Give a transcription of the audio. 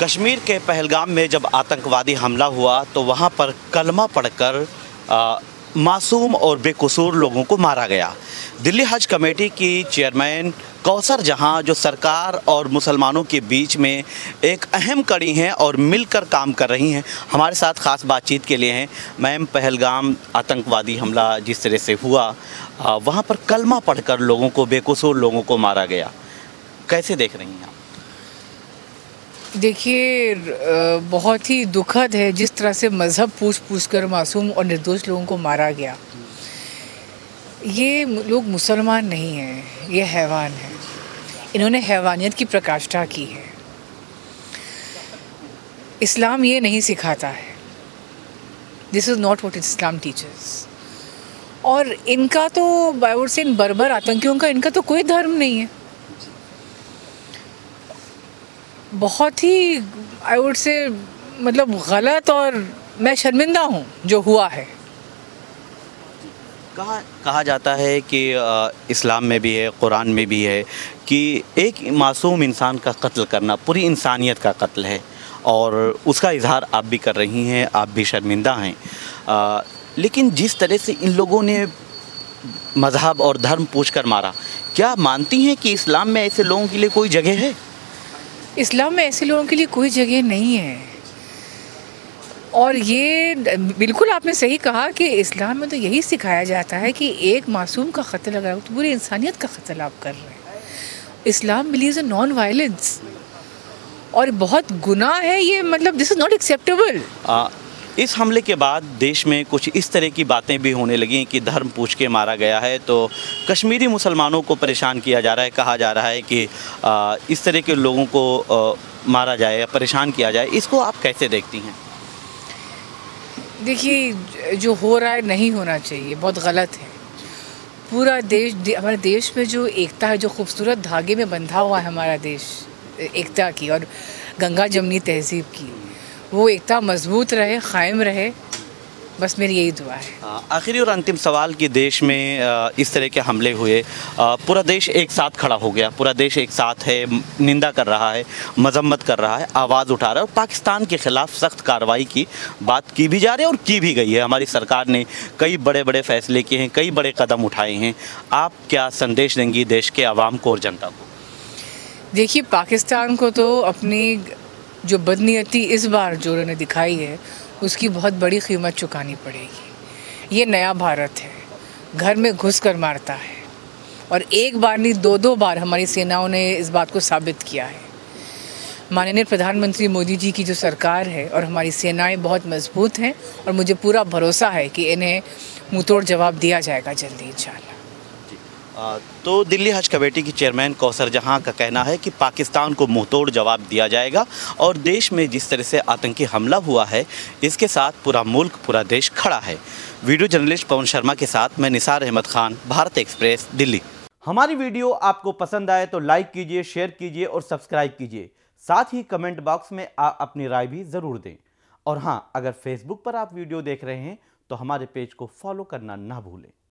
कश्मीर के पहलगाम में जब आतंकवादी हमला हुआ तो वहाँ पर कलमा पढ़कर मासूम और बेकसूर लोगों को मारा गया। दिल्ली हज कमेटी की चेयरमैन कौसर जहां जो सरकार और मुसलमानों के बीच में एक अहम कड़ी हैं और मिलकर काम कर रही हैं, हमारे साथ ख़ास बातचीत के लिए हैं। मैम, पहलगाम आतंकवादी हमला जिस तरह से हुआ, वहाँ पर कलमा पढ़कर लोगों को, बेकसूर लोगों को मारा गया, कैसे देख रही हैं आप? देखिए, बहुत ही दुखद है जिस तरह से मज़हब पूछ कर मासूम और निर्दोष लोगों को मारा गया। ये लोग मुसलमान नहीं हैं, ये हैवान हैं। इन्होंने हैवानियत की प्रकाष्ठा की है। इस्लाम ये नहीं सिखाता है। This is not what Islam teachers. और इनका तो आई वुड से इन बर्बर आतंकियों का इनका तो कोई धर्म नहीं है। बहुत ही आई वुड से मतलब गलत, और मैं शर्मिंदा हूँ जो हुआ है। कहा जाता है कि इस्लाम में भी है, कुरान में भी है कि एक मासूम इंसान का कत्ल करना पूरी इंसानियत का कत्ल है, और उसका इजहार आप भी कर रही हैं, आप भी शर्मिंदा हैं। लेकिन जिस तरह से इन लोगों ने मज़हब और धर्म पूछकर मारा, क्या मानती हैं कि इस्लाम में ऐसे लोगों के लिए कोई जगह है? इस्लाम में ऐसे लोगों के लिए कोई जगह नहीं है। और ये बिल्कुल आपने सही कहा कि इस्लाम में तो यही सिखाया जाता है कि एक मासूम का कत्ल अगर तो पूरी इंसानियत का कत्ल आप कर रहे हैं। इस्लाम बिलीव्स इन नॉन वायलेंस, और बहुत गुनाह है ये, मतलब दिस इज़ नॉट एक्सेप्टेबल। इस हमले के बाद देश में कुछ इस तरह की बातें भी होने लगी कि धर्म पूछ के मारा गया है, तो कश्मीरी मुसलमानों को परेशान किया जा रहा है। कहा जा रहा है कि इस तरह के लोगों को मारा जाए या परेशान किया जाए। इसको आप कैसे देखती हैं? देखिए, जो हो रहा है नहीं होना चाहिए, बहुत गलत है। पूरा देश, हमारे देश में जो एकता है, जो खूबसूरत धागे में बंधा हुआ है हमारा देश एकता की और गंगा जमनी तहजीब की, वो एकता मजबूत रहे, कायम रहे, बस मेरी यही दुआ है। आखिरी और अंतिम सवाल कि देश में इस तरह के हमले हुए, पूरा देश एक साथ खड़ा हो गया, पूरा देश एक साथ है, निंदा कर रहा है, मजम्मत कर रहा है, आवाज़ उठा रहा है, और पाकिस्तान के ख़िलाफ़ सख्त कार्रवाई की बात की भी जा रही है और की भी गई है। हमारी सरकार ने कई बड़े बड़े फ़ैसले किए हैं, कई बड़े कदम उठाए हैं। आप क्या संदेश देंगी देश के आवाम को और जनता को? देखिए, पाकिस्तान को तो अपनी जो बदनीयती इस बार जो उन्होंने दिखाई है, उसकी बहुत बड़ी कीमत चुकानी पड़ेगी। ये नया भारत है, घर में घुस कर मारता है, और एक बार नहीं, दो बार हमारी सेनाओं ने इस बात को साबित किया है। माननीय प्रधानमंत्री मोदी जी की जो सरकार है और हमारी सेनाएं बहुत मजबूत हैं, और मुझे पूरा भरोसा है कि इन्हें मुंहतोड़ जवाब दिया जाएगा जल्दी इंशाल्लाह। तो दिल्ली हज कमेटी की चेयरमैन कौसर जहां का कहना है कि पाकिस्तान को मुंहतोड़ जवाब दिया जाएगा, और देश में जिस तरह से आतंकी हमला हुआ है, इसके साथ पूरा मुल्क, पूरा देश खड़ा है। वीडियो जर्नलिस्ट पवन शर्मा के साथ मैं निसार अहमद खान, भारत एक्सप्रेस, दिल्ली। हमारी वीडियो आपको पसंद आए तो लाइक कीजिए, शेयर कीजिए और सब्सक्राइब कीजिए। साथ ही कमेंट बॉक्स में आप अपनी राय भी ज़रूर दें। और हाँ, अगर फेसबुक पर आप वीडियो देख रहे हैं तो हमारे पेज को फॉलो करना ना भूलें।